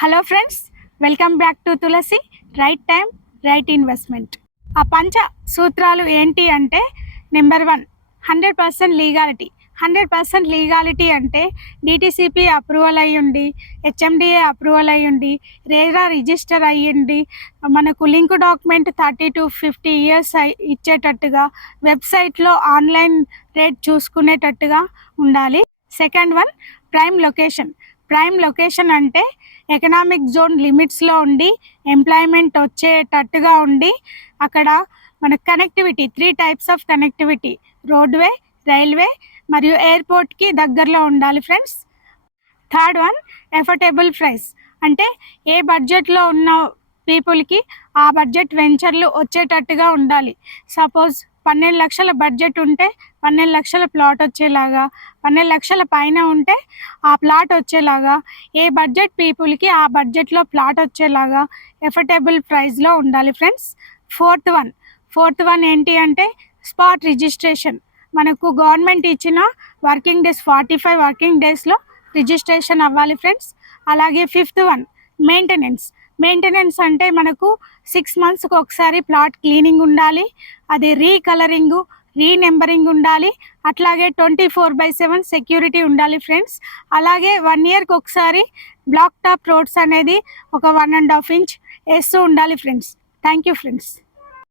Hello friends, welcome back to Tulasi right time right investment. ఆ పంచ సూత్రాలు ఏంటి అంటే, నెంబర్ 1 100% లీగాలిటీ. 100% లీగాలిటీ అంటే డిటిసిపి అప్రూవల్ అయ్యుండి, హెచ్ఎండిఏ అప్రూవల్ అయ్యుండి, రేరా రిజిస్టర్ అయ్యిండి, మనకు లింక్ డాక్యుమెంట్ 30 to 50 years ఇచ్చేటట్టుగా, వెబ్సైట్లో ఆన్లైన్ రేట్ చూసుకునేటట్టుగా ఉండాలి. Second one prime location. Prime location అంటే ఎకనామిక్ జోన్ లిమిట్స్లో ఉండి, ఎంప్లాయ్మెంట్ వచ్చేటట్టుగా ఉండి, అక్కడ మన connectivity 3 types of connectivity, roadway, railway మరియు ఎయిర్పోర్ట్కి దగ్గరలో ఉండాలి friends. Third one affordable price. అంటే ఏ బడ్జెట్లో ఉన్న పీపుల్కి ఆ బడ్జెట్ వెంచర్లు వచ్చేటట్టుగా ఉండాలి. సపోజ్ 12 లక్షల బడ్జెట్ ఉంటే 12 లక్షల ప్లాట్ వచ్చేలాగా, 12 లక్షల పైన ఉంటే ఆ ప్లాట్ వచ్చేలాగా, ఏ బడ్జెట్ పీపుల్కి ఆ బడ్జెట్లో ప్లాట్ వచ్చేలాగా ఎఫర్టబుల్ ప్రైస్లో ఉండాలి ఫ్రెండ్స్. ఫోర్త్ వన్ ఏంటి అంటే స్పాట్ రిజిస్ట్రేషన్. మనకు గవర్నమెంట్ ఇచ్చిన వర్కింగ్ డేస్ 45 వర్కింగ్ డేస్లో రిజిస్ట్రేషన్ అవ్వాలి ఫ్రెండ్స్. అలాగే ఫిఫ్త్ వన్ మెయింటెనెన్స్ అంటే మనకు 6 monthsకి ఒకసారి ప్లాట్ క్లీనింగ్ ఉండాలి, అది రీకలరింగు, రీనెంబరింగ్ ఉండాలి, అట్లాగే 24/7 సెక్యూరిటీ ఉండాలి ఫ్రెండ్స్. అలాగే 1 yearకి ఒకసారి బ్లాక్ టాప్ రోడ్స్ అనేది ఒక 1.5 inch వేస్తూ ఉండాలి ఫ్రెండ్స్. Thank you friends.